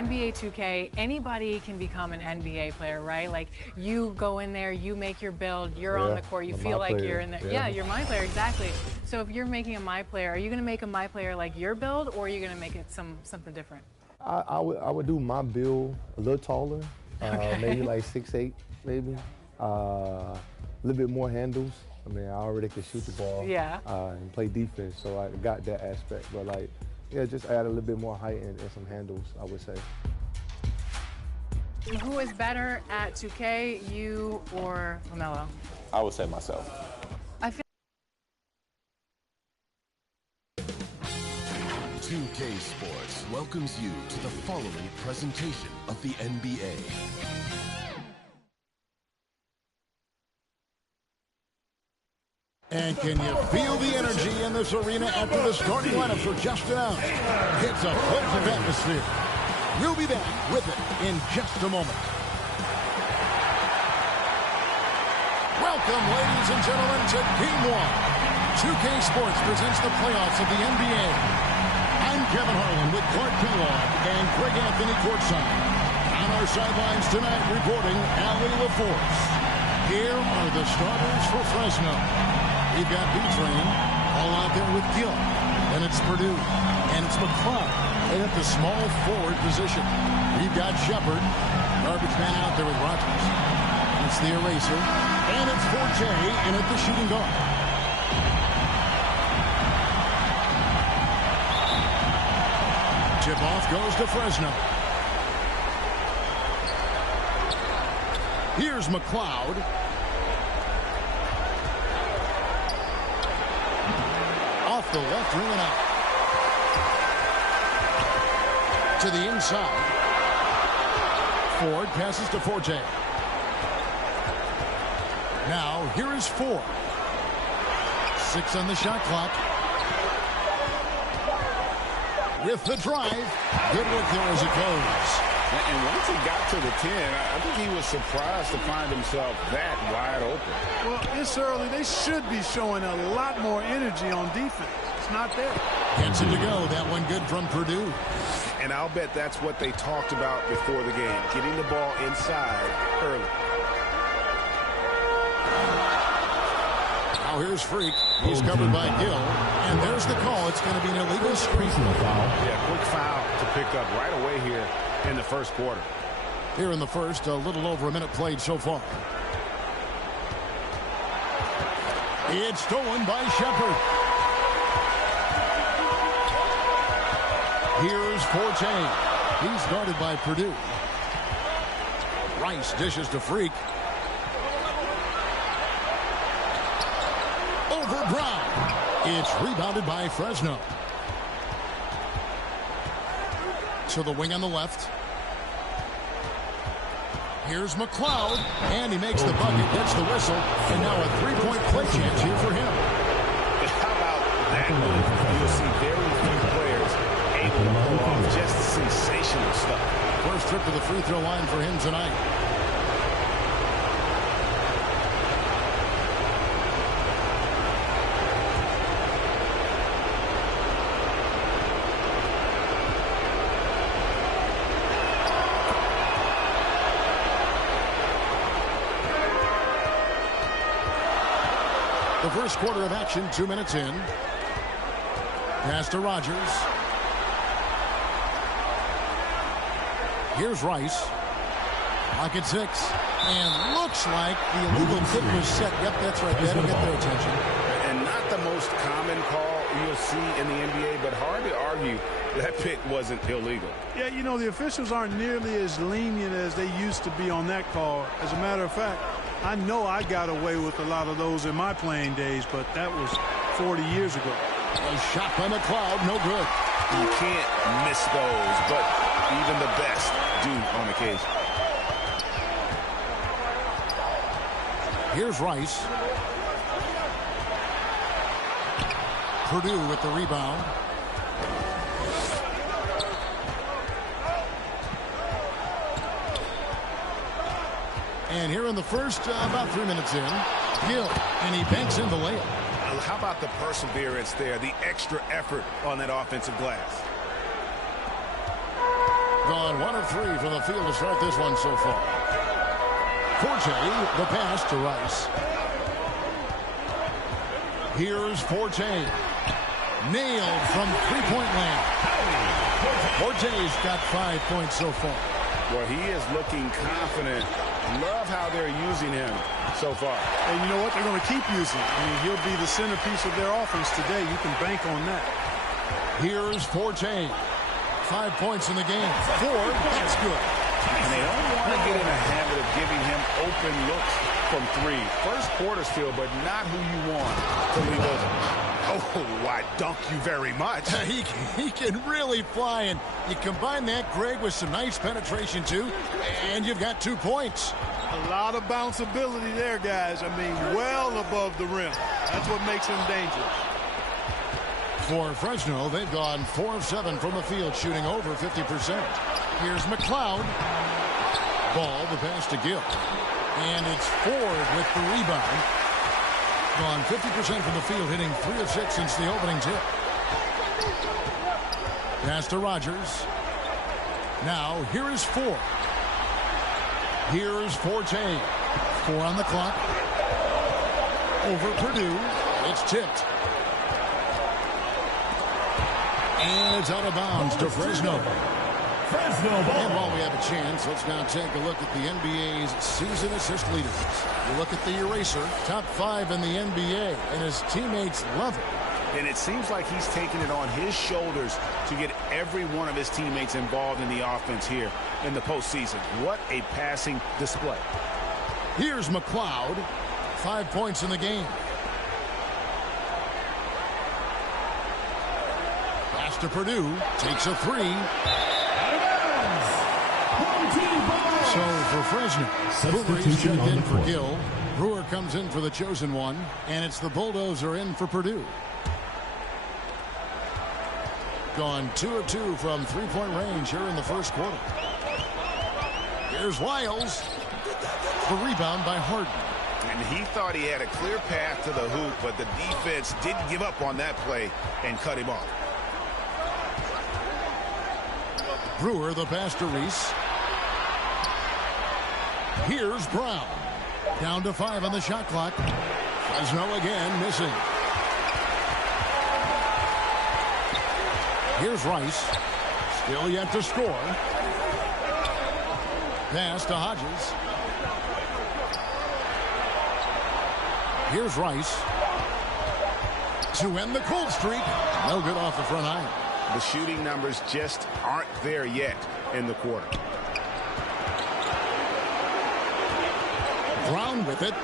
NBA 2K, anybody can become an NBA player, right? Like, you go in there, you make your build, you're on the court, you feel like you're in there. Yeah, you're my player, exactly. So if you're making a my player, are you going to make a my player like your build, or are you going to make it something different? I would do my build a little taller, maybe like 6'8", maybe. A little bit more handles. I mean, I already can shoot the ball and play defense, so I got that aspect. But like, yeah, just add a little bit more height and some handles, I would say. Who is better at 2K, you or LaMelo? I would say myself. I feel 2K Sports welcomes you to the following presentation of the NBA. And can you feel the energy in this arena after the starting lineups are just announced? It's a positive atmosphere. We'll be back with it in just a moment. Welcome, ladies and gentlemen, to Game 1. 2K Sports presents the playoffs of the NBA. I'm Kevin Harlan with Clark Kellogg and Greg Anthony courtside. On our sidelines tonight, reporting Allie LaForce. Here are the starters for Fresno. We've got B-Train all out there with Gill. Then it's Purdue. And it's McCloud at the small forward position. We've got Shepard. Garbage man out there with Rogers. It's the eraser. And it's Forte in at the shooting guard. Tip-off goes to Fresno. Here's McCloud. Off the left ring and out. To the inside. Ford passes to Forte. Now, here is Ford. 6 on the shot clock. With the drive. Good work there as it goes. And once he got to the 10, I think he was surprised to find himself that wide open. Well, it's early. They should be showing a lot more energy on defense. It's not there. Gets it to go. That one good from Purdue. And I'll bet that's what they talked about before the game, getting the ball inside early. Now here's Freak. He's covered by Gill. And there's the call. It's going to be an illegal screen. Yeah, quick foul to pick up right away here in the first quarter. Here in the first, a little over a minute played so far. It's stolen by Shepard. Here's Forte. He's guarded by Purdue. Rice dishes to Freak. Over Brown. It's rebounded by Fresno. To the wing on the left. Here's McCloud. And he makes the bucket, gets the whistle. And now a three-point play chance here for him. How about that move? You'll see very few players able to pull off just sensational stuff. First trip to the free throw line for him tonight. The first quarter of action, 2 minutes in. Pass to Rogers. Here's Rice. Pocket 6. And looks like the illegal kick was set. Yep, that's right. That'll get their attention. And not the most common call you'll see in the NBA, but hard to argue that pick wasn't illegal. Yeah, you know, the officials aren't nearly as lenient as they used to be on that call. As a matter of fact, I know I got away with a lot of those in my playing days, but that was 40 years ago. A shot by McCloud, no good. You can't miss those, but even the best do on occasion. Here's Rice. Purdue with the rebound. And here in the first, about 3 minutes in, Gill, and he banks in the layup. How about the perseverance there, the extra effort on that offensive glass? gone 1 of 3 from the field to start this one so far. Forte, the pass to Rice. Here's Forte. Nailed from three-point land. Forte's got 5 points so far. Well, he is looking confident. Love how they're using him so far. And you know what? They're going to keep using him. I mean, he'll be the centerpiece of their offense today. You can bank on that. Here's Forte. 5 points in the game. 4, that's good. And they don't want to get in a habit of giving him open looks from 3. First quarter still, but not who you want to leave open. Oh, I dunk you very much. He can really fly, and you combine that, Greg, with some nice penetration, too, and you've got 2 points. A lot of bounceability there, guys. I mean, well above the rim. That's what makes him dangerous. For Fresno, they've gone 4 of 7 from the field, shooting over 50%. Here's McLeod. Ball, the pass to Gill. And it's Ford with the rebound. Gone 50% from the field, hitting 3 of 6 since the opening tip. Pass to Rogers. Now, here is Ford. Here's Forte. 4 on the clock. Over Purdue. It's tipped. And it's out of bounds to Fresno. And while we have a chance, let's now take a look at the NBA's season assist leaders. You look at the eraser, top 5 in the NBA, and his teammates love it. And it seems like he's taking it on his shoulders to get every one of his teammates involved in the offense here in the postseason. What a passing display. Here's McLeod. 5 points in the game. Pass to Purdue. Takes a 3. So for Fresno, Brewer's checked in for Gill. Brewer comes in for the chosen one, and it's the Bulldogs are in for Purdue. Gone 2 of 2 from three-point range here in the first quarter. Here's Wiles. The rebound by Harden. And he thought he had a clear path to the hoop, but the defense didn't give up on that play and cut him off. Brewer, the pass to Reese. Here's Brown. Down to 5 on the shot clock. Fresno again missing. Here's Rice. Still yet to score. Pass to Hodges. Here's Rice. To end the cold streak. No good off the front iron. The shooting numbers just aren't there yet in the quarter. Brown with it.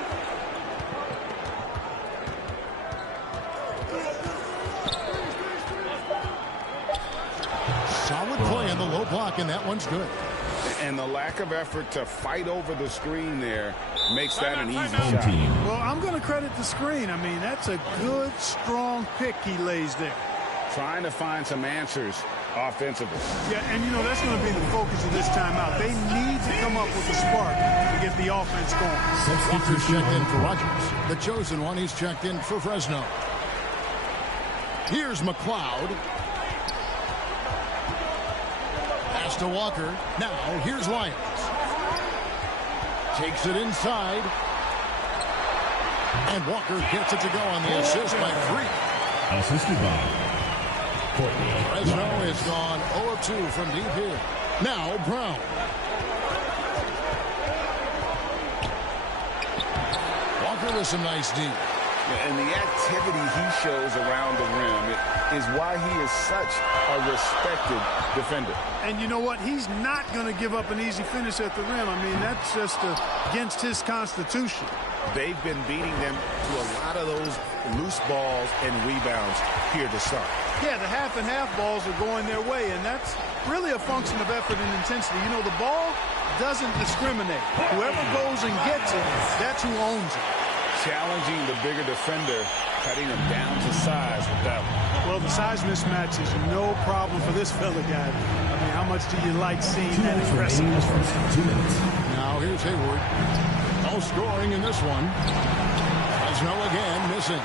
Solid play in the low block, and that one's good. And the lack of effort to fight over the screen there makes that an easy shot. Well, I'm going to credit the screen. I mean, that's a good, strong pick he lays there. Trying to find some answers offensively. Yeah, and you know, that's going to be the focus of this timeout. They need to come up with a spark to get the offense going. Walker's checked in for Rogers. The chosen one, he's checked in for Fresno. Here's McLeod. Pass to Walker. Now, here's Lyons. Takes it inside. And Walker gets it to go on the assist by 3. Assisted by Fresno has gone 0 of 2 from deep here. Now Brown. Walker with some nice deep. Yeah, and the activity he shows around the rim is why he is such a respected defender. And you know what? He's not going to give up an easy finish at the rim. I mean, that's just against his constitution. They've been beating them to a lot of those loose balls and rebounds here to start. Yeah, the half and half balls are going their way, and that's really a function of effort and intensity. You know, the ball doesn't discriminate. Whoever goes and gets it, that's who owns it. Challenging the bigger defender, cutting him down to size with that one. Well, the size mismatch is no problem for this fella, guy. I mean, how much do you like seeing that aggressiveness from him? 2 minutes. Now here's Hayward. No scoring in this one. Fresno again missing.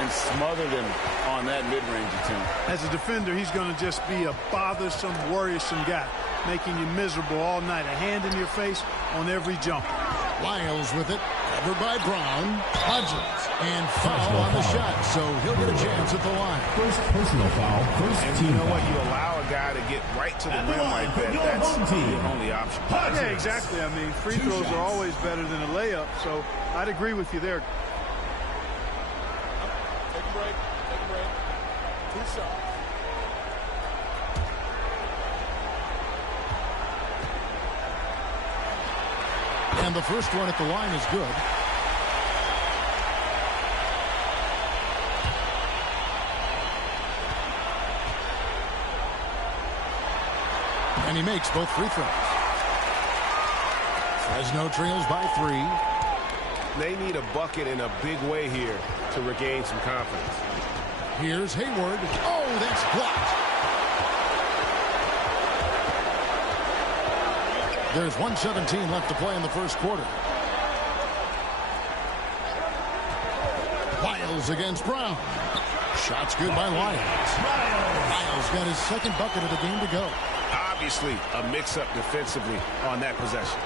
And smothered him on that mid-range attempt. As a defender, he's going to just be a bothersome, worrisome guy. making you miserable all night. A hand in your face on every jump. Lyles with it, covered by Brown, Hodgins, and foul on the shot, so he'll get a chance at the line. First personal foul, first and team you know foul. what? You allow a guy to get right to the rim like that. That's the only option. Yeah, exactly. I mean, free throws are always better than a layup, so I'd agree with you there. Take a break. Take a break. 2 shots. And the first one at the line is good. And he makes both free throws. Fresno trails by 3. They need a bucket in a big way here to regain some confidence. Here's Hayward. Oh, that's blocked. There's 1:17 left to play in the first quarter. Lyles against Brown. Shot's good by Lyles. Lyles got his second bucket of the game to go. Obviously, a mix-up defensively on that possession.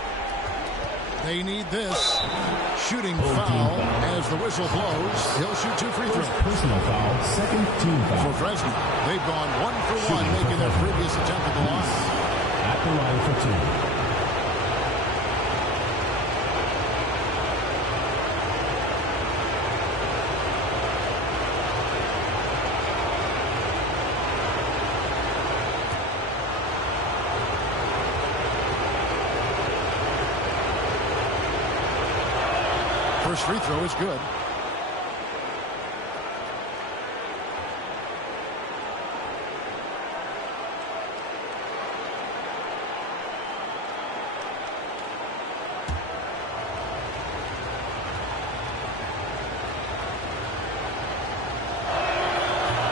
They need this. Shooting foul as the whistle blows. He'll shoot 2 free throws. Personal foul, second team foul. For Fresno, they've gone 1 for 1, making their previous attempt at the line. At the line for 2. First free throw is good.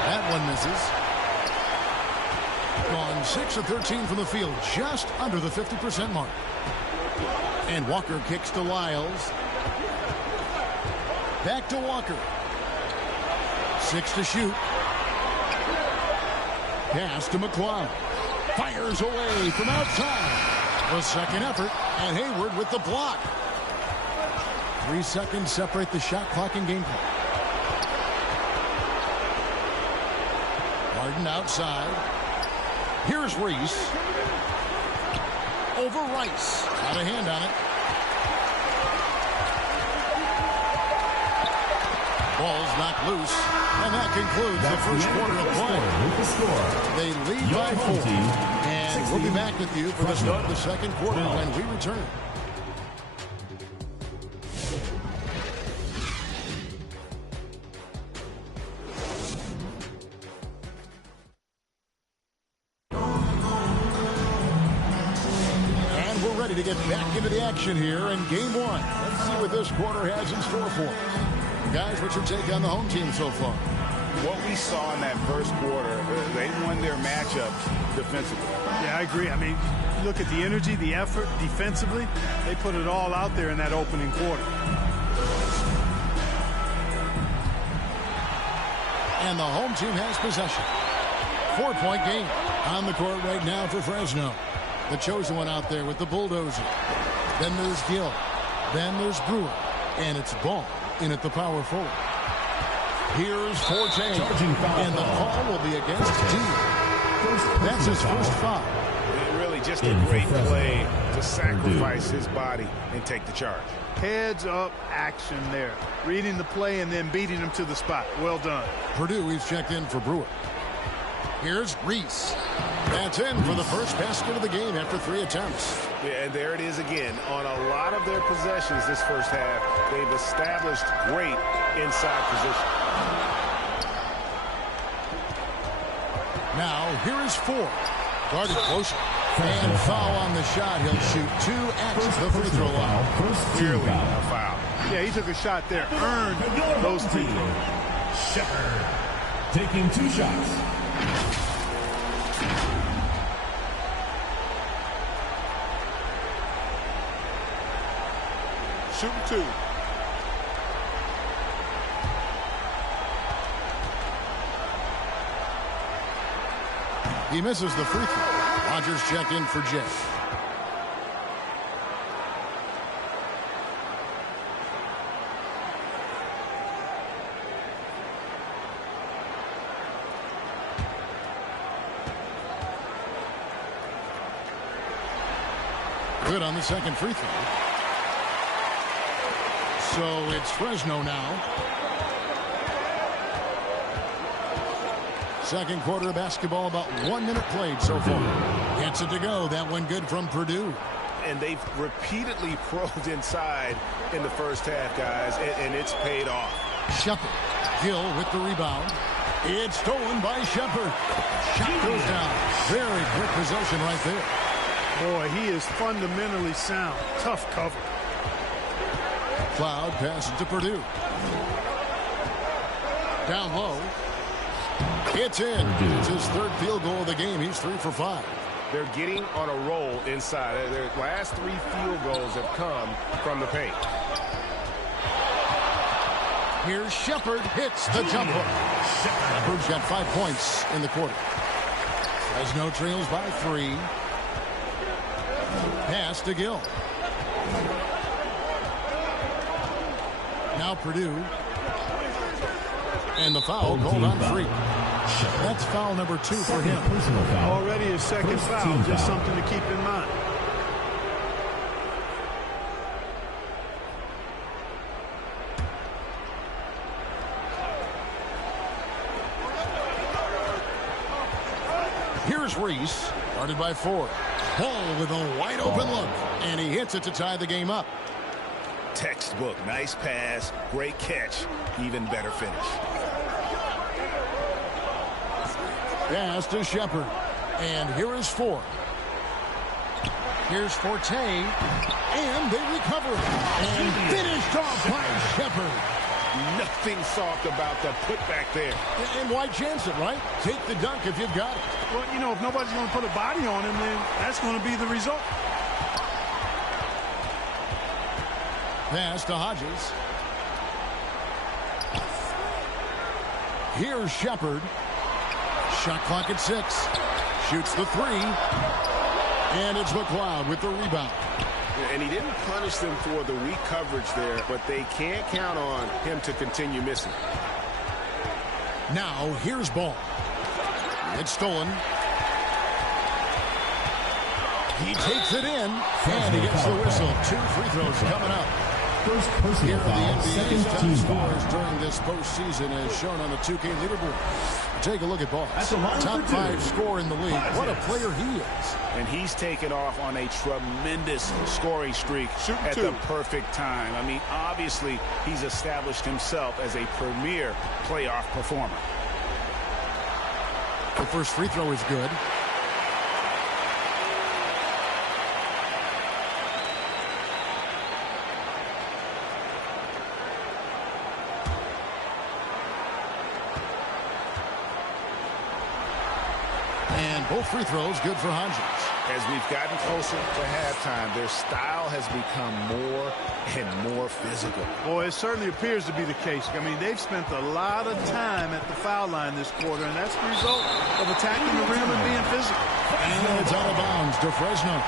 That one misses. Gone 6 of 13 from the field, just under the 50% mark. And Walker kicks to Lyles. Back to Walker. 6 to shoot. Pass to McCloud. Fires away from outside. The second effort, and Hayward with the block. 3 seconds separate the shot clock and game clock. Harden outside. Here's Reese. Over Rice. Got a hand on it. Ball's knocked loose, and that concludes the first quarter of play. They lead by 4, and we'll be back with you for the start of the second quarter when we return. And we're ready to get back into the action here in Game 1. Let's see what this quarter has in store for us. Guys, what's your take on the home team so far? What we saw in that first quarter, they won their matchups defensively. Yeah, I agree. I mean, look at the energy, the effort defensively. They put it all out there in that opening quarter. And the home team has possession. 4-point game on the court right now for Fresno. The chosen one out there with the bulldozer. Then there's Gill. Then there's Brewer. And it's Ball in at the power forward. Here's Forte, and the call will be against D. That's his first foul. Really just a great play to sacrifice his body and take the charge. Heads up action there. Reading the play and then beating him to the spot. Well done. Purdue, he's checked in for Brewer. Here's Reese. That's in for the first basket of the game after 3 attempts. Yeah, and there it is again. On a lot of their possessions this first half, they've established great inside position. Now, here is 4. Guarded closer. And foul on the shot. He'll shoot 2 at the free throw line. Clearly a foul. Yeah, he took a shot there. Earned those free throws. Shepard taking 2 shots. Shooting 2. He misses the free throw. Rogers checked in for Jay. Good on the second free throw. So it's Fresno now. Second quarter of basketball, about 1 minute played so far. Gets it to go. That one good from Purdue. And they've repeatedly probed inside in the first half, guys, and it's paid off. Shepard. Gill with the rebound. It's stolen by Shepard. Shot goes down. Very quick possession right there. Boy, he is fundamentally sound. Tough cover. Cloud passes to Purdue. Down low. It's in. It's his third field goal of the game. He's 3 for 5. They're getting on a roll inside. Their last 3 field goals have come from the paint. Here's Shepard. Hits the jumper. Shepard's got 5 points in the quarter. Fresno trails by 3. Pass to Gill. Now Purdue. And the foul called on Freak. That's foul number 2 for him. Already his second foul. Just something to keep in mind. Here's Reese. Guarded by 4. Hall with a wide open look. And he hits it to tie the game up. Textbook. Nice pass. Great catch. Even better finish. Pass to Shepard. And here is 4. Here's Forte. And they recover. And finished off by Shepard. Nothing soft about the putback there. And why chance it, right? Take the dunk if you've got it. Well, you know, if nobody's going to put a body on him, then that's going to be the result. Pass to Hodges. Here's Shepard. Shot clock at 6. Shoots the 3. And it's McLeod with the rebound. And he didn't punish them for the weak coverage there, but they can't count on him to continue missing. Now, here's Ball. It's stolen. He takes it in, and he gets the whistle. 2 free throws coming up. First personal foul, second team foul. Scores during this postseason as shown on the 2K leaderboard. Take a look at Ball. Top 5 scorer in the league. What a player he is. And he's taken off on a tremendous scoring streak at the perfect time. I mean, obviously, he's established himself as a premier playoff performer. The first free throw is good. And both free throws good for Hodges. As we've gotten closer to halftime, their style has become more and more physical. Boy, it certainly appears to be the case. I mean, they've spent a lot of time at the foul line this quarter, and that's the result of attacking the rim and being physical. And it's out of bounds to Fresno.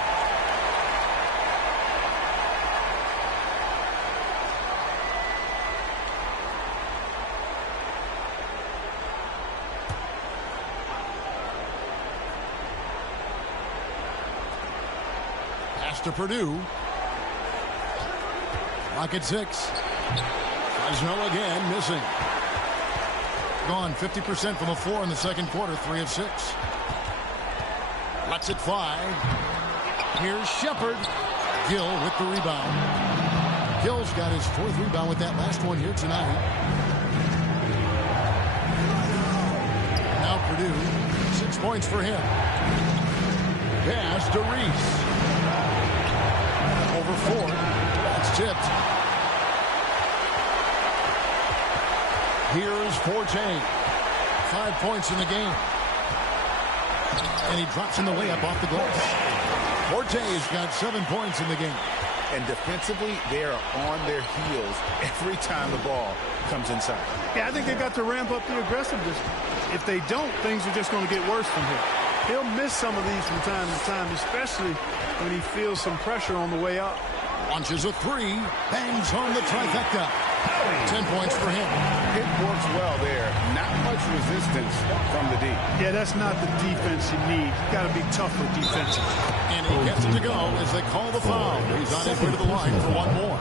To Purdue. Clock at 6. Fresno again missing. Gone 50% from the floor in the second quarter. 3 of 6. Lets it fly. Here's Shepard. Gill with the rebound. Gill's got his 4th rebound with that last one here tonight. Now Purdue. 6 points for him. Pass to Reese. Over 4. That's tipped. Here's Forte. 5 points in the game. And he drops in the layup off the glass. Forte's got 7 points in the game. And defensively, they are on their heels every time the ball comes inside. Yeah, I think they got to ramp up the aggressiveness. If they don't, things are just going to get worse from here. He'll miss some of these from time to time, especially when he feels some pressure on the way up. Launches a three, bangs home the trifecta. 10 points for him. It works well there. Not much resistance from the D. Yeah, that's not the defense you need. You got to be tougher defensively. And he gets to go as they call the foul. He's on his way to the line for one more.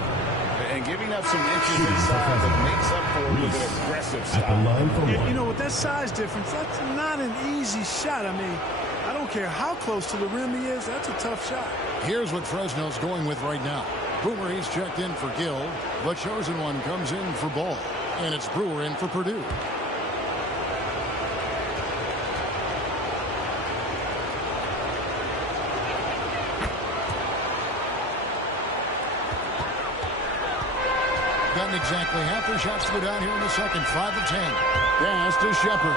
And giving up some inches inside, but makes up for it with an aggressive style. You know, with that size difference, that's not an easy shot. I mean, I don't care how close to the rim he is. That's a tough shot. Here's what Fresno's going with right now. Brewer, he's checked in for Gill. The chosen one comes in for Ball. And it's Brewer in for Purdue. Gotten exactly half their shots to go down here in the second. 5 of 10. Pass to Shepard.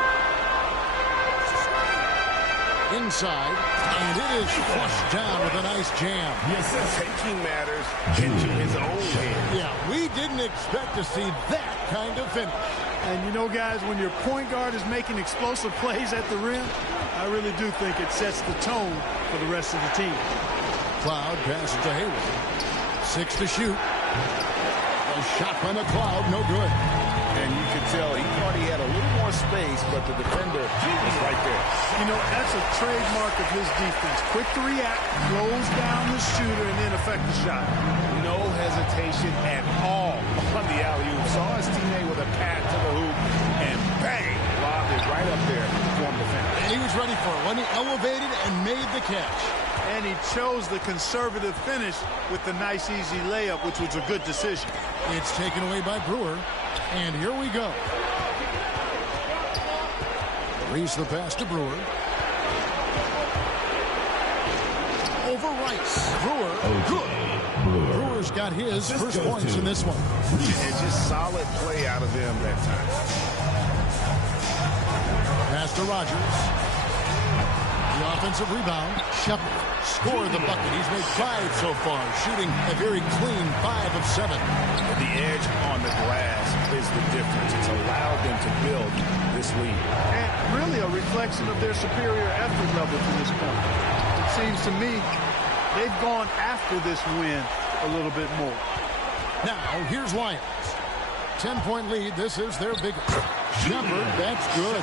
Inside, and it is flushed down with a nice jam. Yes, taking matters into his own hands. Yeah, we didn't expect to see that kind of finish. And you know, guys, when your point guard is making explosive plays at the rim, I really do think it sets the tone for the rest of the team. Cloud passes to Hayward. 6 to shoot. A shot by McLeod, no good. And you could tell he thought he had a little more space, but the defender was right there. You know, that's a trademark of his defense. Quick to react, close down the shooter, and then affect the shot. No hesitation at all on the alley-oop. Saw his teammate with a pad to the hoop, and bang, lobbed it right up there for him to finish. And he was ready for it when he elevated and made the catch. And he chose the conservative finish with the nice, easy layup, which was a good decision. It's taken away by Brewer. And here we go. Reese the pass to Brewer. Over Rice. Brewer. Good. Brewer's got his first points in this one. And just solid play out of them that time. Pass to Rogers. The offensive rebound. Shepard scored the bucket. He's made 5 so far, shooting a very clean 5 of 7. The edge on the glass is the difference. It's allowed them to build this lead. And really a reflection of their superior effort level to this point. It seems to me they've gone after this win a little bit more. Now, here's Lions. 10-point lead. This is their biggest. Shepard, that's good.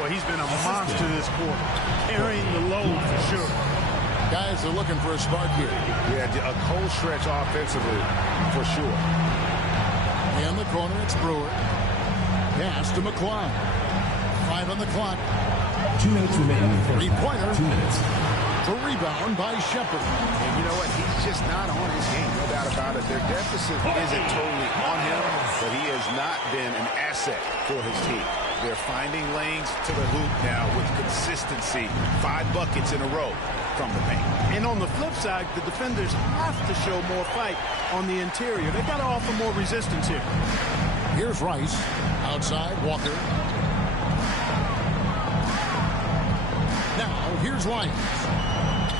Boy, he's been a monster this quarter. Carrying the load for sure. Guys are looking for a spark here. Yeah, a cold stretch offensively for sure. In the corner, it's Brewer. Pass to McLeod. 5 on the clock. 2 minutes remaining. 3-pointer. 2 minutes. The rebound by Shepard. And you know what? He's just not on his game. No doubt about it. Their deficit isn't totally on him, but he has not been an asset for his team. They're finding lanes to the hoop now with consistency. 5 buckets in a row from the paint. And on the flip side, the defenders have to show more fight on the interior. They've got to offer more resistance here. Here's Rice. Outside, Walker. Now, here's Lyons.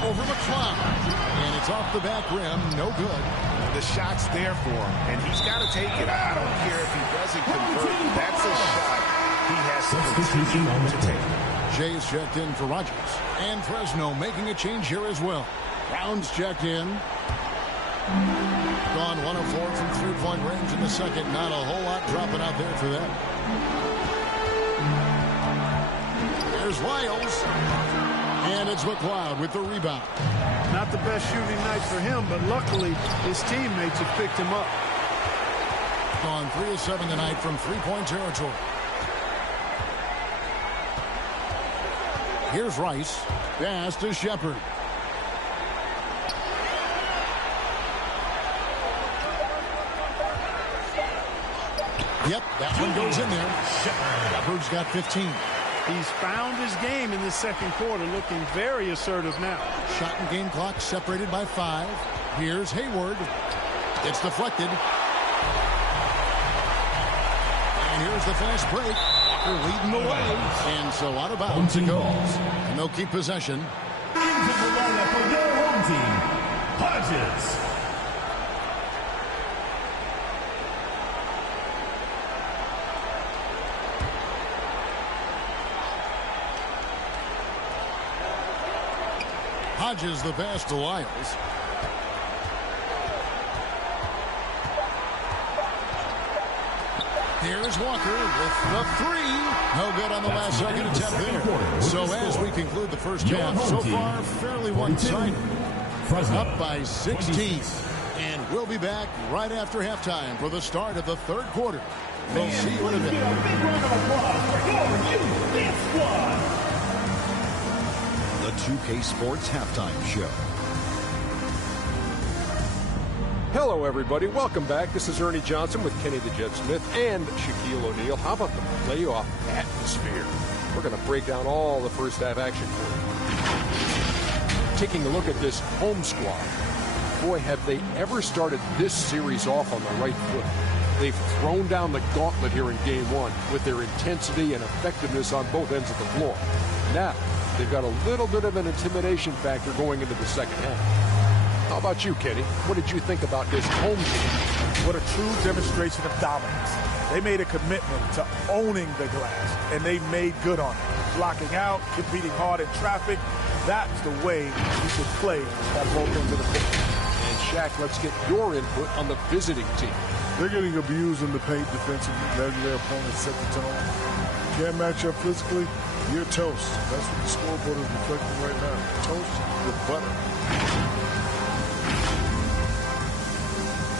Over McLeod. And it's off the back rim. No good. The shot's there for him, and he's got to take it. I don't care if he doesn't convert. That's a shot he has to continue to take. Jay's checked in for Rogers. And Fresno making a change here as well. Brown's checked in. Gone 1 of 4 from 3-point range in the second. Not a whole lot dropping out there for them. There's Wiles. And it's McLeod with the rebound. Not the best shooting night for him, but luckily his teammates have picked him up. Gone 3 of 7 tonight from 3-point territory. Here's Rice. Pass to Shepard. Yep, that one goes in there. Shepard's got 15. He's found his game in the second quarter, looking very assertive now. Shot and game clock separated by 5. Here's Hayward. It's deflected. And here's the fast break. Walker leading the way. And so out of bounds it goes. And they'll keep possession. Into the lineup for their home team, Hodges. Hodges the pass to Lyles. Here's Walker with the three. No good on the last second attempt there. So as we conclude the first half, so far fairly one-sided. Up by 16. And we'll be back right after halftime for the start of the third quarter. We'll see you in a bit. Big round of applause for your Youth Squad. The 2K Sports Halftime Show. Hello, everybody. Welcome back. This is Ernie Johnson with Kenny the Jet Smith and Shaquille O'Neal. How about the playoff atmosphere? We're going to break down all the first half action for you. Taking a look at this home squad. Boy, have they ever started this series off on the right foot. They've thrown down the gauntlet here in game one with their intensity and effectiveness on both ends of the floor. Now, they've got a little bit of an intimidation factor going into the second half. How about you, Kenny? What did you think about this home team? What a true demonstration of dominance. They made a commitment to owning the glass, and they made good on it. Blocking out, competing hard in traffic. That's the way you should play at both ends of the court. And Shaq, let's get your input on the visiting team. They're getting abused in the paint defensively, letting their opponents set the tone. Can't match up physically, you're toast. That's what the scoreboard is reflecting right now. Toast with butter.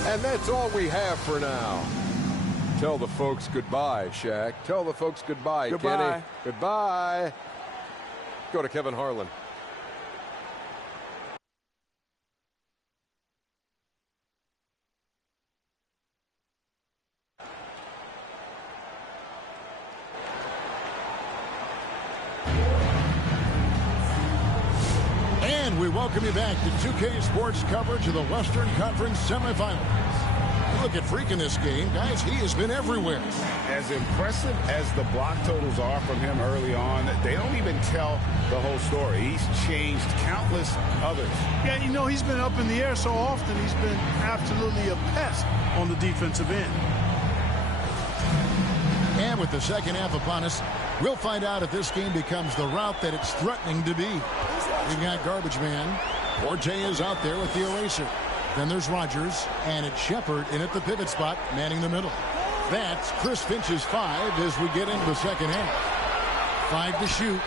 And that's all we have for now. Tell the folks goodbye, Shaq. Tell the folks goodbye, Kenny. Goodbye. Go to Kevin Harlan. We welcome you back to 2K Sports coverage of the Western Conference semifinals. Look at Freak in this game. Guys, he has been everywhere. As impressive as the block totals are from him early on, they don't even tell the whole story. He's changed countless others. Yeah, you know, he's been up in the air so often, he's been absolutely a pest on the defensive end. And with the second half upon us, we'll find out if this game becomes the route that it's threatening to be. We've got Garbage Man. Forte is out there with the eraser. Then there's Rogers, and it's Shepard in at the pivot spot, manning the middle. That's Chris Finch's 5 as we get into the second half. 5 to shoot.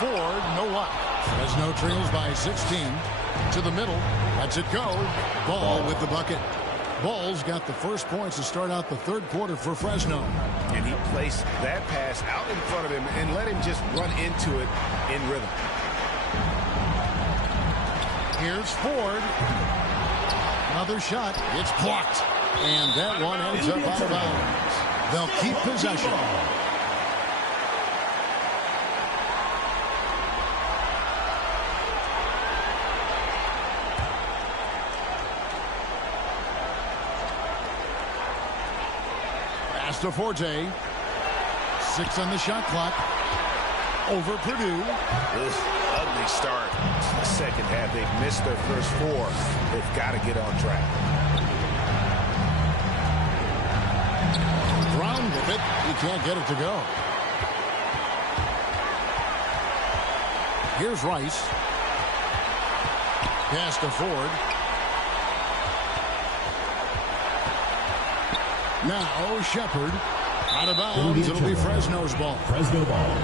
Ford, no luck. Fresno trails by 16. To the middle. Lets it go. Ball with the bucket. Ball's got the first points to start out the third quarter for Fresno. And he placed that pass out in front of him and let him just run into it in rhythm. Here's Ford. Another shot. It's blocked. And that one ends up out of bounds. They'll keep possession. Pass to Forte. 6 on the shot clock. Over Purdue. Ugly start to the second half. They've missed their first 4. They've got to get on track. Brown with it. He can't get it to go. Here's Rice. Pass to Ford. Now Shepard. Out of bounds. It'll be Fresno's ball. Fresno ball.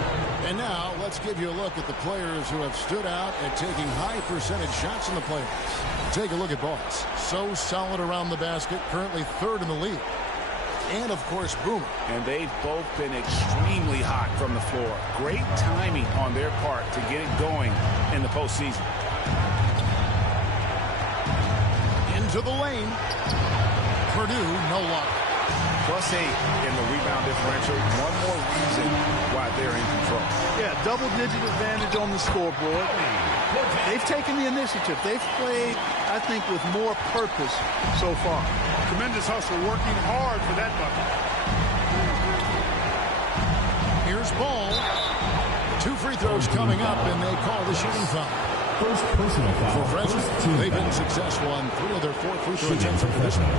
And now let's give you a look at the players who have stood out at taking high percentage shots in the playoffs. Take a look at Boss. So solid around the basket, currently 3rd in the league. And of course Boomer. And they've both been extremely hot from the floor. Great timing on their part to get it going in the postseason. Into the lane. Purdue, no luck. +8 in the rebound differential. One more reason why they're in control. Yeah, double-digit advantage on the scoreboard. They've taken the initiative. They've played, I think, with more purpose so far. Tremendous hustle, working hard for that bucket. Here's Ball. 2 free throws coming up, and they call the shooting foul. First personal foul. For Fresno, they've been successful on 3 of their 4 free throw attempts for this one.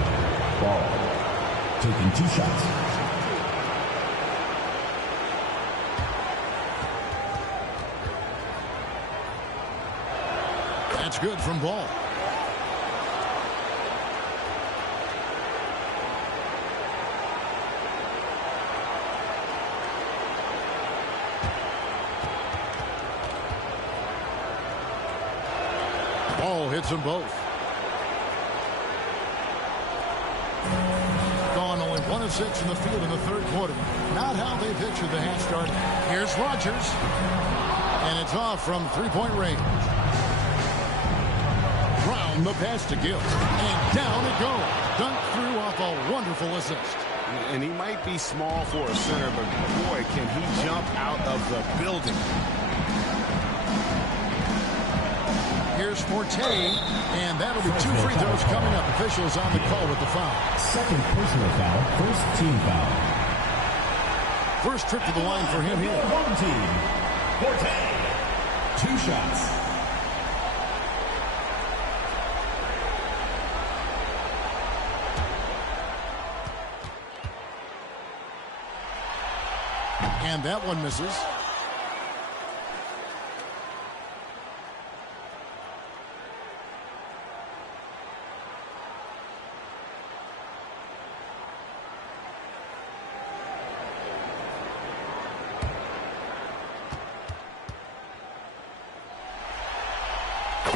Ball. Taking 2 shots. it's good from Ball. Ball hits them both. Gone only 1 of 6 in the field in the third quarter. Not how they pictured the half start. Here's Rogers. And it's off from three-point range. Brown, the pass to Gill. And down it goes. Dunked through off a wonderful assist. And he might be small for a center, but boy, can he jump out of the building. Here's Forte, and that'll be 2 free throws coming up. Officials on the call with the foul. Second personal foul, first team foul. First trip to the line for him here. Home team, Forte, 2 shots. And that one misses.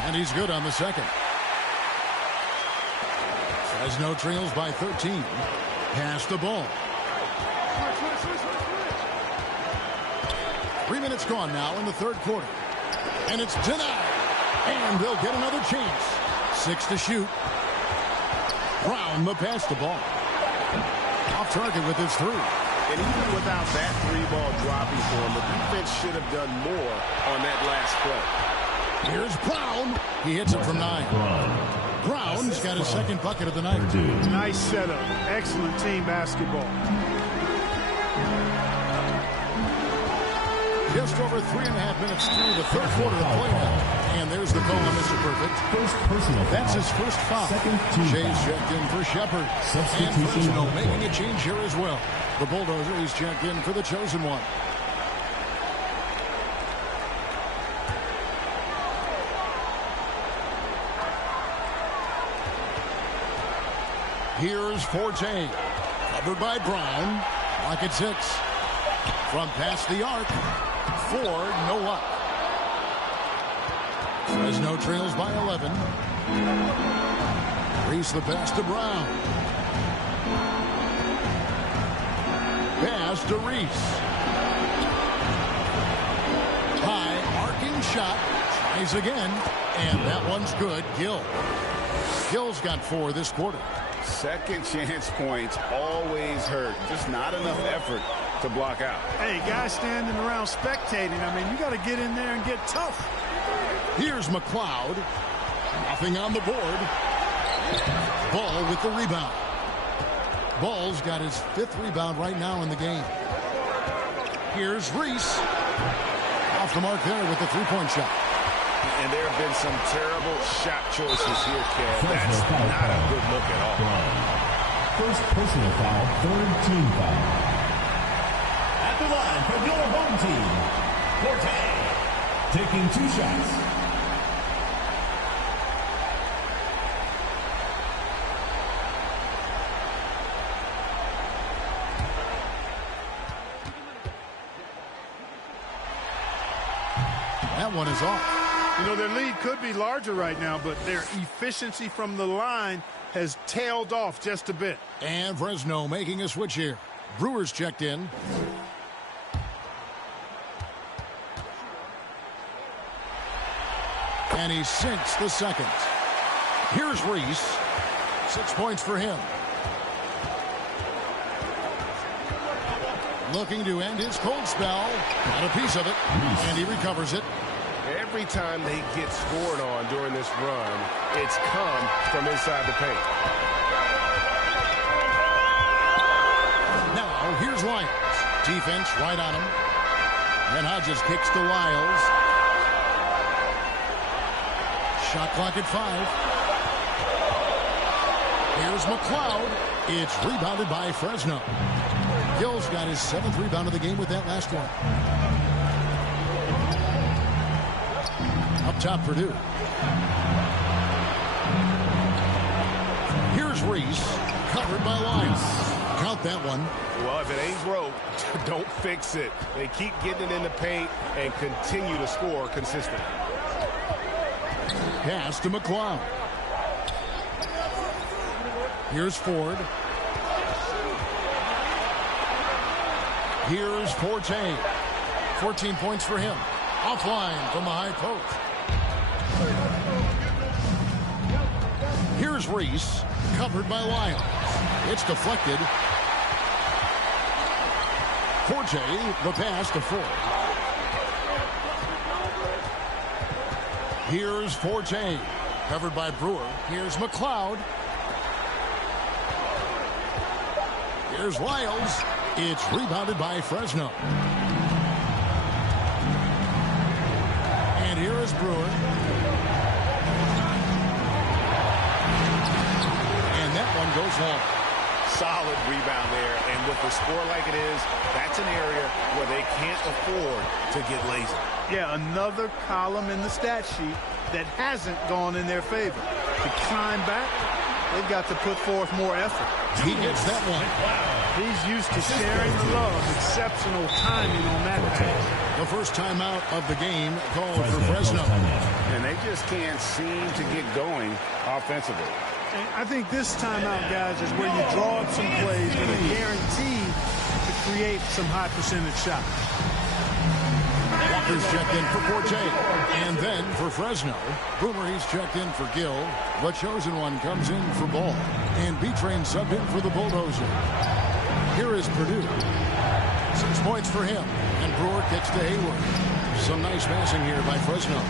And he's good on the second. Fresno trails by 13. Pass the ball. 3 minutes gone now in the third quarter. And it's denied. And they'll get another chance. 6 to shoot. Brown, the pass to Ball. Off target with his 3. And even without that 3-ball dropping for him, the defense should have done more on that last play. Here's Brown. He hits it from 9. Brown's got his second bucket of the night. Nice setup. Excellent team basketball. Just over 3.5 minutes through the third quarter of play now. And there's the call on Mr. Perfect. First personal foul. That's his first foul. Second team Jay's foul. checked in for Shepard. And Fresno making a change here as well. The Bulldozer is checked in for the chosen one. Here's Forte. Covered by Brown. Clock at 6. From past the arc. Ford, no luck. Fresno trails by 11. Reese the pass to Brown. Pass to Reese. High arcing shot. Tries again. And that one's good. Gill. Gill's got 4 this quarter. Second chance points always hurt. Just not enough effort to block out. Hey, guys standing around spectating. I mean, you got to get in there and get tough. Here's McLeod. Nothing on the board. Ball with the rebound. Ball's got his 5th rebound right now in the game. Here's Reese. Off the mark there with the 3-point shot. And there have been some terrible shot choices here, Kev. That's not a good look at all. First personal foul, 3rd team foul. At the line for your home team, Forte, taking 2 shots. That one is off. You know, their lead could be larger right now, but their efficiency from the line has tailed off just a bit. And Fresno making a switch here. Brewers checked in. And he sinks the second. Here's Reese. 6 points for him. Looking to end his cold spell. Got a piece of it. And he recovers it. Every time they get scored on during this run, it's come from inside the paint. Now, here's Lyles. Defense right on him. And Hodges kicks to Lyles. Shot clock at 5. Here's McLeod. It's rebounded by Fresno. Gill's got his 7th rebound of the game with that last one. Up top, Purdue. Here's Reese, covered by Lyles. Count that one. Well, if it ain't broke, don't fix it. They keep getting it in the paint and continue to score consistently. Pass to McLeod. Here's Ford. Here's Forte. 14 points for him. Offline from the high post. Here's Reese, covered by Lyles. It's deflected. Forte, the pass to Ford. Here's Forte, covered by Brewer. Here's McLeod. Here's Lyles. It's rebounded by Fresno. And here is Brewer. And that one goes long. Solid rebound there. And with the score like it is, that's an area where they can't afford to get lazy. Yeah, another column in the stat sheet that hasn't gone in their favor. To climb back, they've got to put forth more effort. He gets that one. He's used to sharing the love. Exceptional timing on that pass. The first timeout of the game called for Fresno. And they just can't seem to get going offensively. And I think this timeout, guys, is where you draw up some plays that are guaranteed to create some high percentage shots. Walker's checked in for Forte. And then for Fresno, Boomer, he's checked in for Gill. The chosen one comes in for Ball. And B-Train subbed in for the Bulldozer. Here is Purdue. 6 points for him. And Brewer kicks to Hayward. Some nice passing here by Fresno.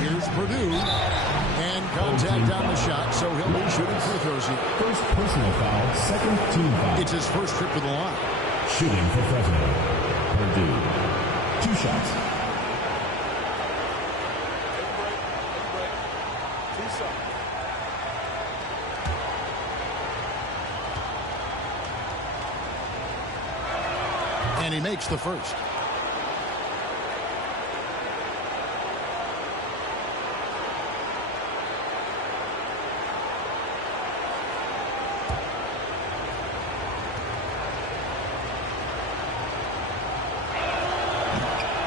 Here's Purdue. And contact on the shot, so he'll be shooting free throws here. First personal foul, second team foul. It's his first trip to the line. Shooting for Fresno. Purdue. 2 shots. And he makes the first.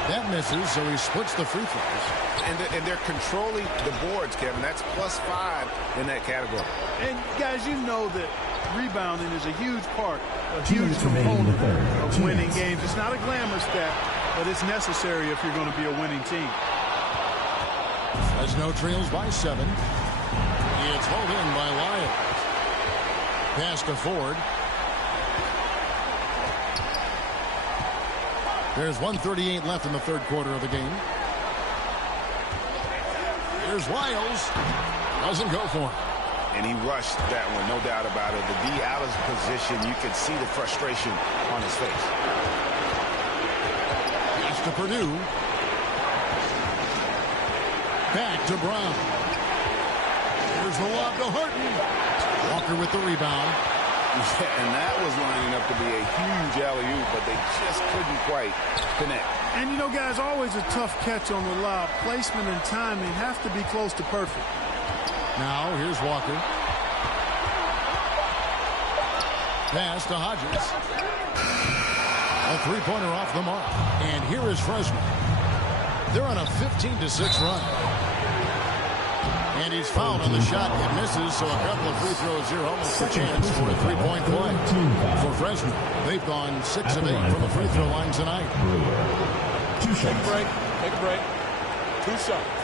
That misses, so he splits the free throws. And they're controlling the boards, Kevin. That's +5 in that category. And, guys, you know that rebounding is a huge part, a huge component of winning games. It's not a glamour stat, but it's necessary if you're going to be a winning team. Fresno trails by 7. It's hauled in by Lyles. Pass to Ford. There's 1:38 left in the third quarter of the game. Here's Lyles. Doesn't go for him. And he rushed that one, no doubt about it. The D out of position, you could see the frustration on his face. Pass to Purdue. Back to Brown. Here's the lob to Horton. Walker with the rebound. And that was lining up to be a huge alley-oop, but they just couldn't quite connect. And, you know, guys, always a tough catch on the lob. Placement and timing have to be close to perfect. Now, here's Walker. Pass to Hodges. A three-pointer off the mark. And here is Fresno. They're on a 15-6 run. And he's fouled on the shot. It misses, so a couple of free throws here. Almost a chance for a three-point play for Fresno. They've gone 6 of 8 from the free throw line tonight. 2 shots. Take a break. Take a break. 2 shots.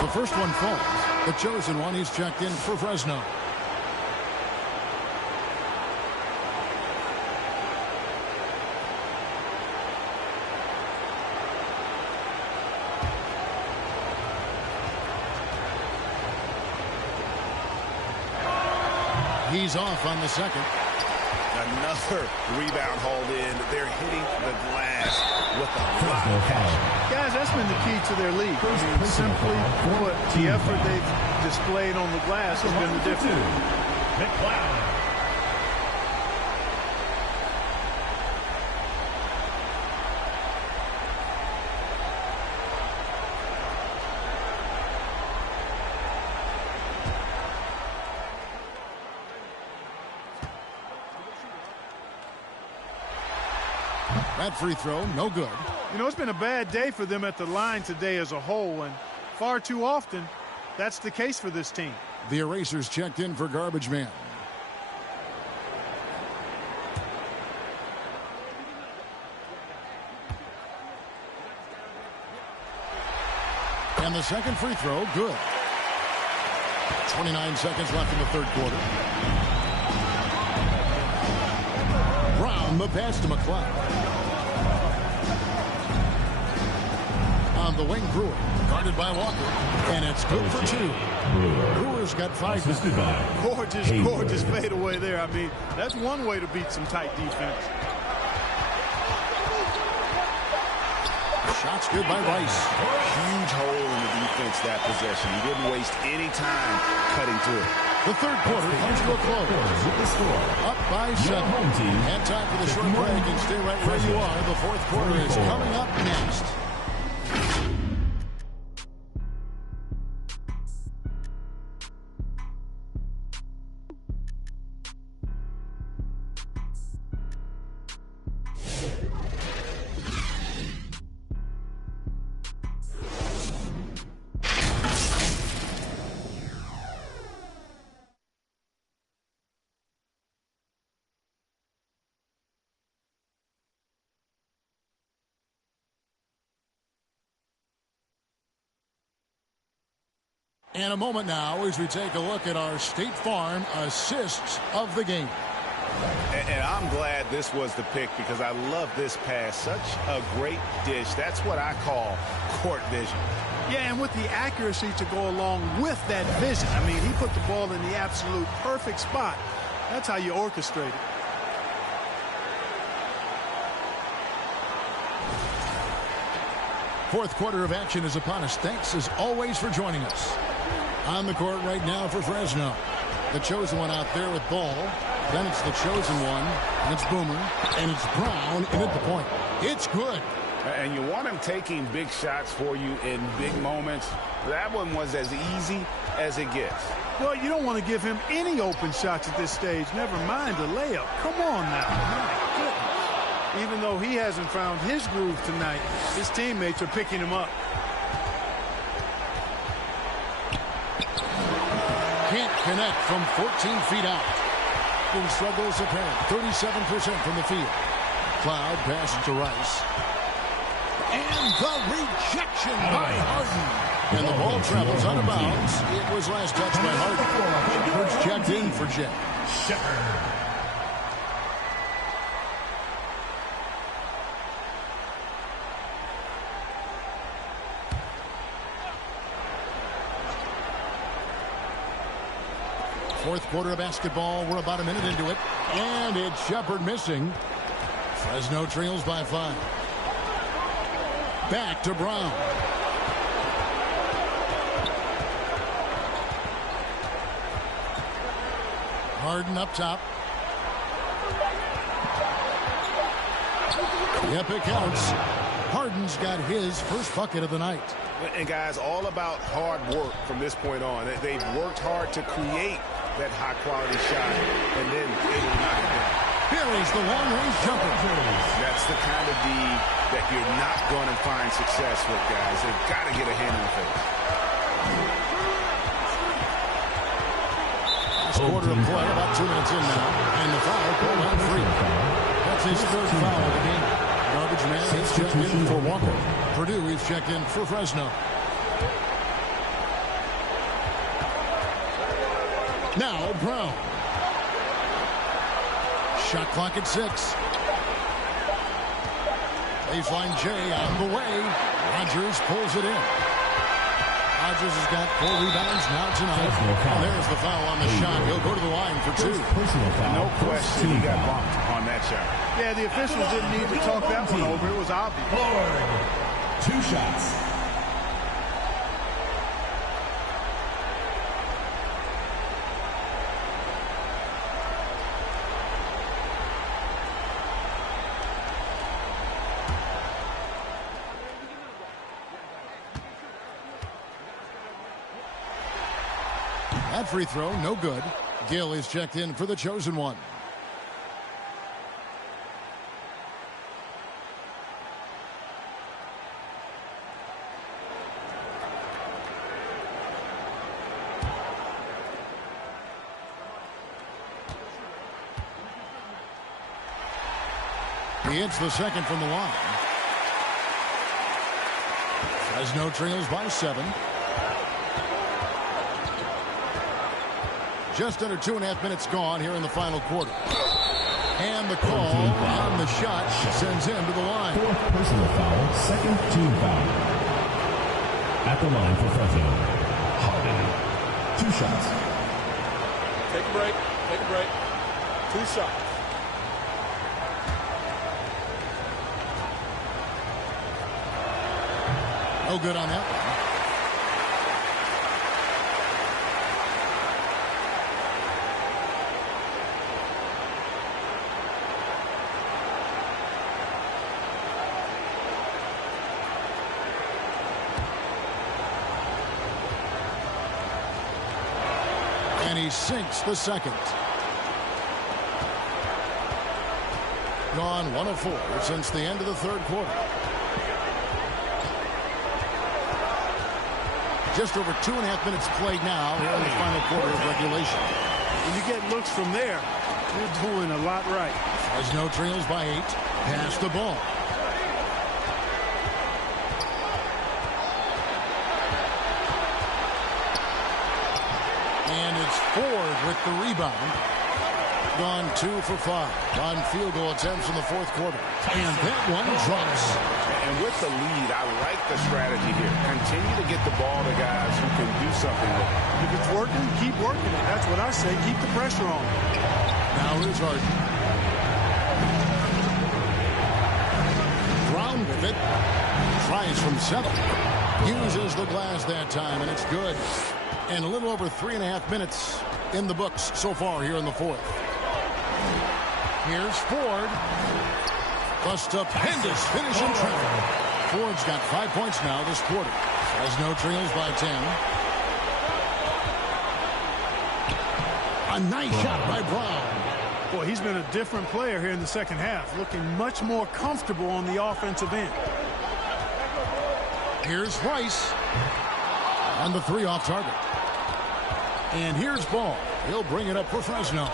The first one falls. The chosen one, he's checked in for Fresno. He's off on the second. Another rebound hauled in. They're hitting the glass with a lot of passion. Guys, that's been the key to their lead. I mean, simply put, the effort they've displayed on the glass has been the difference. That free throw, no good. You know, it's been a bad day for them at the line today as a whole, and far too often, that's the case for this team. The Erasers checked in for garbage man. And the second free throw, good. 29 seconds left in the third quarter. Brown, the pass to McLeod. On the wing, Brewer, guarded by Walker. And it's good for two. Brewer's got 5. Gorgeous fadeaway there. I mean, that's one way to beat some tight defense. Shots good by Rice. Huge hole in the defense that possession. He didn't waste any time cutting through it. The third quarter comes to a close. With the score. Up by 7. And time for the short break, and stay right where you are. The fourth quarter is coming up next. In a moment now, as we take a look at our State Farm assists of the game. And I'm glad this was the pick because I love this pass. Such a great dish. That's what I call court vision. Yeah, and with the accuracy to go along with that vision. I mean, he put the ball in the absolute perfect spot. That's how you orchestrate it. Fourth quarter of action is upon us. Thanks, as always, for joining us. On the court right now for Fresno. The chosen one out there with ball. Then it's the chosen one. And it's Boomer. And it's Brown in at the point. It's good. And you want him taking big shots for you in big moments. That one was as easy as it gets. Well, you don't want to give him any open shots at this stage. Never mind a layup. Come on now. My goodness. Even though he hasn't found his groove tonight, his teammates are picking him up. Can't connect from 14 feet out. And struggles apparent. 37% from the field. Cloud passes to Rice. And the rejection by Harden. And the ball travels out of bounds. It was last touched by Harden. Shepard's checked in for Jay. Shepard. Fourth quarter of basketball. We're about a minute into it. And it's Shepard missing. Fresno trails by 5. Back to Brown. Harden up top. Yep, it counts. Harden's got his first bucket of the night. And guys, all about hard work from this point on. They've worked hard to create that high-quality shot, and then able to knock it down. Here is the long-range jumper. That's the kind of D that you're not going to find success with, guys. They've got to get a hand in the face. Last quarter of play, about 2 minutes in now, and the foul called on free. That's his third foul of the game. Garbage man is checked in for Walker. Purdue is checked in for Fresno. Now Brown. Shot clock at 6. Baseline J on the way. Rogers pulls it in. Rogers has got 4 rebounds now tonight. And there's the foul on the shot. He'll go to the line for 2. No question he got bumped on that shot. Yeah, the officials didn't need to talk that one over. It was obvious. 2 shots. That free throw, no good. Gill is checked in for the chosen one. He hits the second from the line. Fresno trails by 7. Just under 2.5 minutes gone here in the final quarter. And the call on the shot sends him to the line. 4th personal foul, 2nd team foul. At the line for Fresno, Harden. 2 shots. Take a break. Take a break. 2 shots. No good on that one. And he sinks the second. Gone 1 of 4 since the end of the 3rd quarter. Just over 2.5 minutes played now here in the final quarter of regulation. When you get looks from there, you're doing a lot right. Fresno trails by 8. Pass the ball. And it's Ford with the rebound. Gone 2 for 5 on field goal attempts in the 4th quarter. And that one drops. And with the lead, I like the strategy here. Continue to get the ball to guys who can do something with it. If it's working, keep working it. That's what I say. Keep the pressure on. Now here's Harden. Brown with it. Tries from 7. Uses the glass that time, and it's good. And a little over 3.5 minutes in the books so far here in the 4th. Here's Ford. A stupendous finish in traffic. Ford's got 5 points now this quarter. Fresno trails by 10. A nice shot by Brown. Boy, he's been a different player here in the second half, looking much more comfortable on the offensive end. Here's Rice on the 3 off target. And here's Ball. He'll bring it up for Fresno.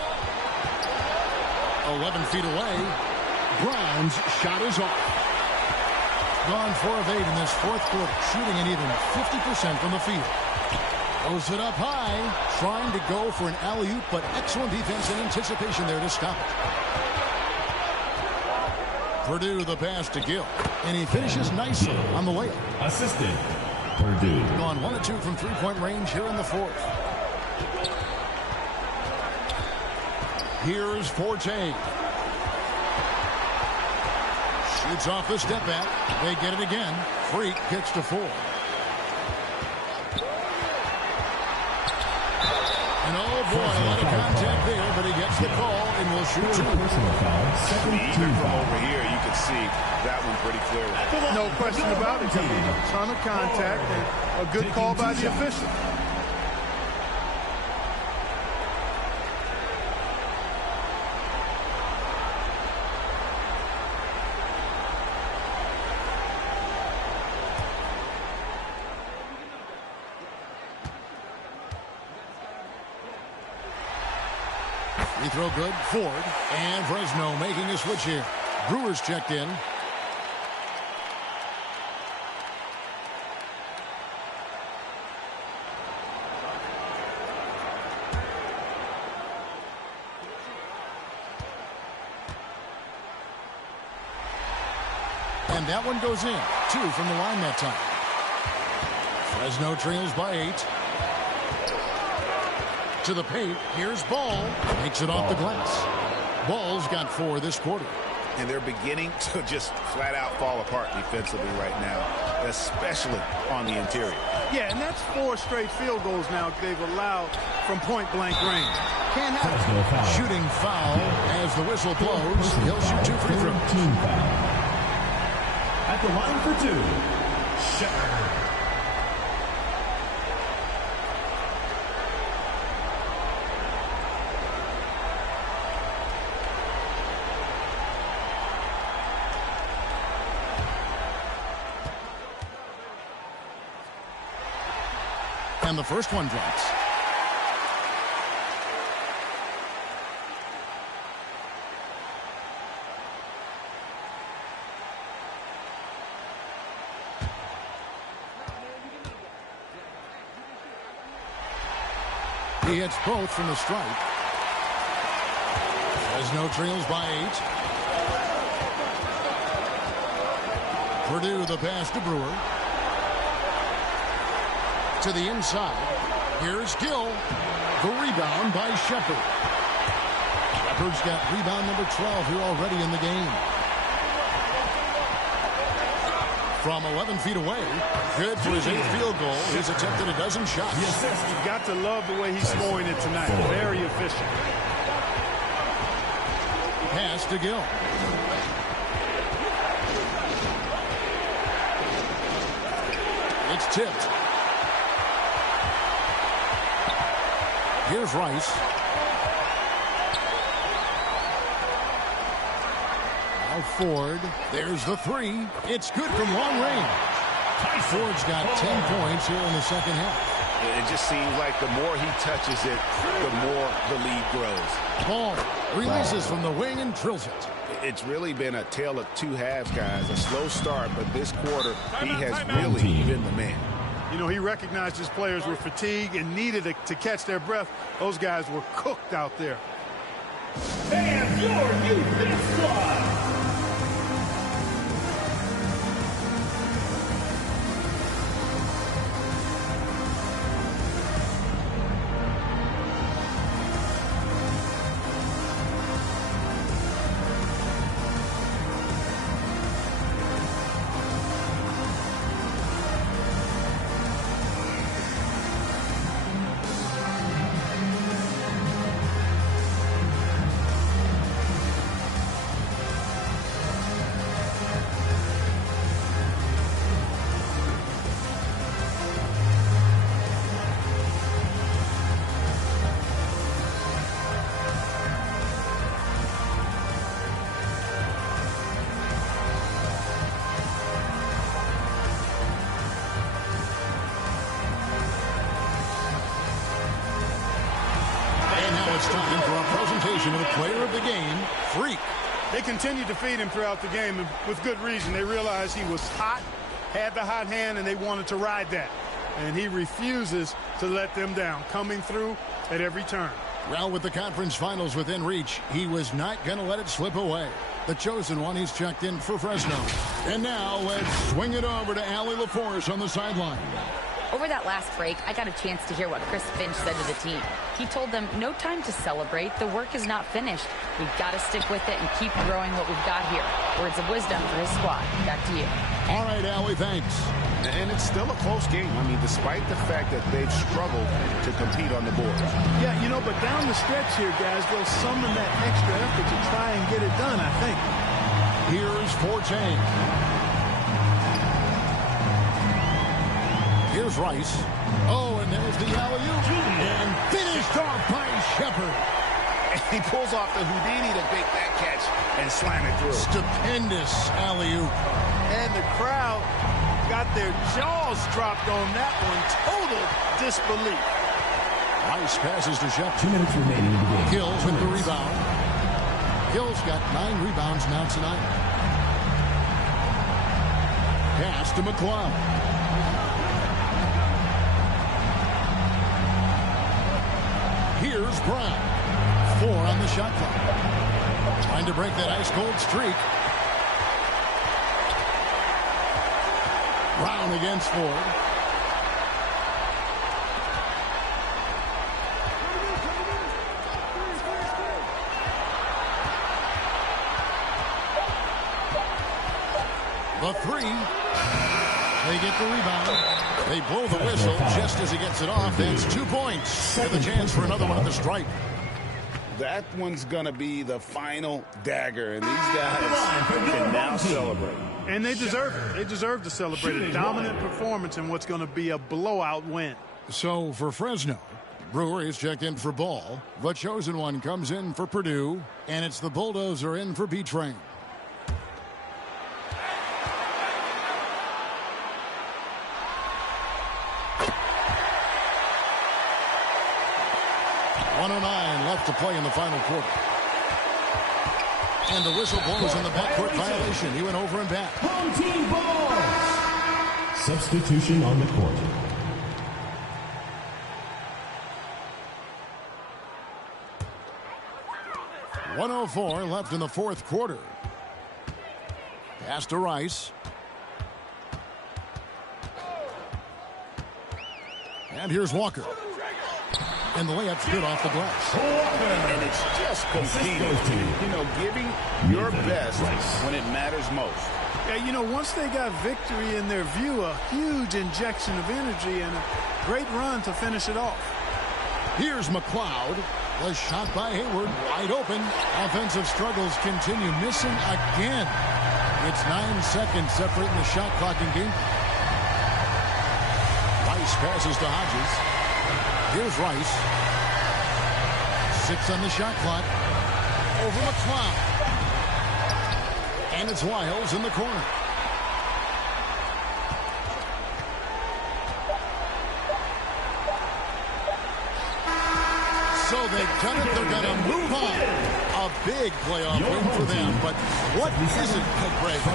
11 feet away. Brown's shot is off. Gone 4 of 8 in this 4th quarter, shooting an even 50% from the field. Throws it up high, trying to go for an alley-oop, but excellent defense and anticipation there to stop it. Purdue the pass to Gill, and he finishes nicely on the layup. Assisted, Purdue. Gone 1 of 2 from 3-point range here in the 4th. Here's Forte. Shoots off the step back. They get it again. Freak kicks to 4. And oh boy, a lot of contact there, but he gets the call and will shoot 2. Even from over here, you can see that one pretty clearly. No question about it. A ton of contact and a good call by the official. Free throw good. Ford and Fresno making a switch here. Brewers checked in. And that one goes in. 2 from the line that time. Fresno trails by 8. To the paint. Here's Ball. Makes it off the glass. Ball's got 4 this quarter. And they're beginning to just flat out fall apart defensively right now, especially on the interior. Yeah, and that's 4 straight field goals now they've allowed from point-blank range. Can't have it. Shooting foul as the whistle blows. He'll shoot 2 free throws. Team foul. At the line for 2, Shepard. And the first one drops. He hits both from the stripe. Fresno trails by 8. Purdue the pass to Brewer. To the inside. Here's Gill. The rebound by Shepard. Shepard's got rebound number 12 here already in the game. From 11 feet away, good for his 8th field goal. He's attempted a dozen shots. You've got to love the way he's scoring it tonight. Very efficient. Pass to Gill. It's tipped. Here's Rice. Now Ford. There's the 3. It's good from long range. Ford's got 10 points here in the second half. It just seems like the more he touches it, the more the lead grows. Ball releases from the wing and drills it. It's really been a tale of two halves, guys. A slow start, but this quarter, he has really been the man. You know, he recognized his players were fatigued and needed to catch their breath. Those guys were cooked out there. And your youth squad. It's time for a presentation of the player of the game, Freak. They continued to feed him throughout the game, and with good reason. They realized he was hot, had the hot hand, and they wanted to ride that. And he refuses to let them down, coming through at every turn. Well, with the conference finals within reach, he was not going to let it slip away. The chosen one, he's checked in for Fresno. And now let's swing it over to Allie LaForce on the sideline. Over that last break, I got a chance to hear what Chris Finch said to the team. He told them, no time to celebrate. The work is not finished. We've got to stick with it and keep growing what we've got here. Words of wisdom for his squad. Back to you. All right, Allie, thanks. And it's still a close game. I mean, despite the fact that they've struggled to compete on the board. Yeah, you know, but down the stretch here, guys, they'll summon that extra effort to try and get it done, I think. Here's Forte. Here's Rice. Oh, and there's the alley-oop. And finished off by Shepard. He pulls off the Houdini to make that catch and slam it through. Stupendous alley-oop. And the crowd got their jaws dropped on that one. Total disbelief. Rice passes to Shepard. 2 minutes remaining in the game. Gill's with the rebound. Gill's got 9 rebounds now tonight. Pass to McClung. Here's Brown. 4 on the shot clock. Trying to break that ice-cold streak. Brown against Ford. The 3. They get the rebound. They blow the whistle just as he gets it off. That's 2 points. With a chance for another one at the stripe. That one's going to be the final dagger, and these guys can now celebrate. And they deserve it. They deserve to celebrate a dominant performance in what's going to be a blowout win. So for Fresno, Brewer is checked in for Ball. The chosen one comes in for Purdue, and it's the Bulldogs are in for B-Train. Left to play in the final quarter. And the whistle blows in the backcourt violation. He went over and back. Home team ball. Substitution on the court. 1:04 left in the fourth quarter. Pass to Rice. And here's Walker. And the layup's good off the glass. And it's just competing, giving your best when it matters most. Yeah, once they got victory in their view, a huge injection of energy and a great run to finish it off. Here's McLeod. The shot by Hayward, wide open. Offensive struggles continue, missing again. It's 9 seconds separating the shot clock and game. Rice passes to Hodges. Here's Rice. 6 on the shot clock. Over McLeod. And it's Wiles in the corner. So they've done it. They're going to move on. A big playoff win for them. But what isn't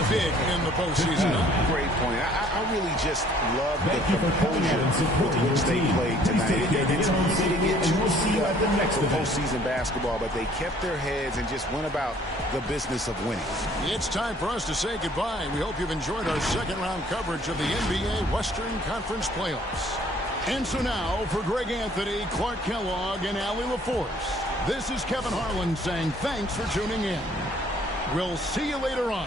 big in the postseason? Great point. I really just love the composure with which they played tonight. It's easy to get too stuck for postseason basketball, but they kept their heads and just went about the business of winning. It's time for us to say goodbye. We hope you've enjoyed our second round coverage of the NBA Western Conference Playoffs. And so now, for Greg Anthony, Clark Kellogg, and Allie LaForce, this is Kevin Harlan saying thanks for tuning in. We'll see you later on.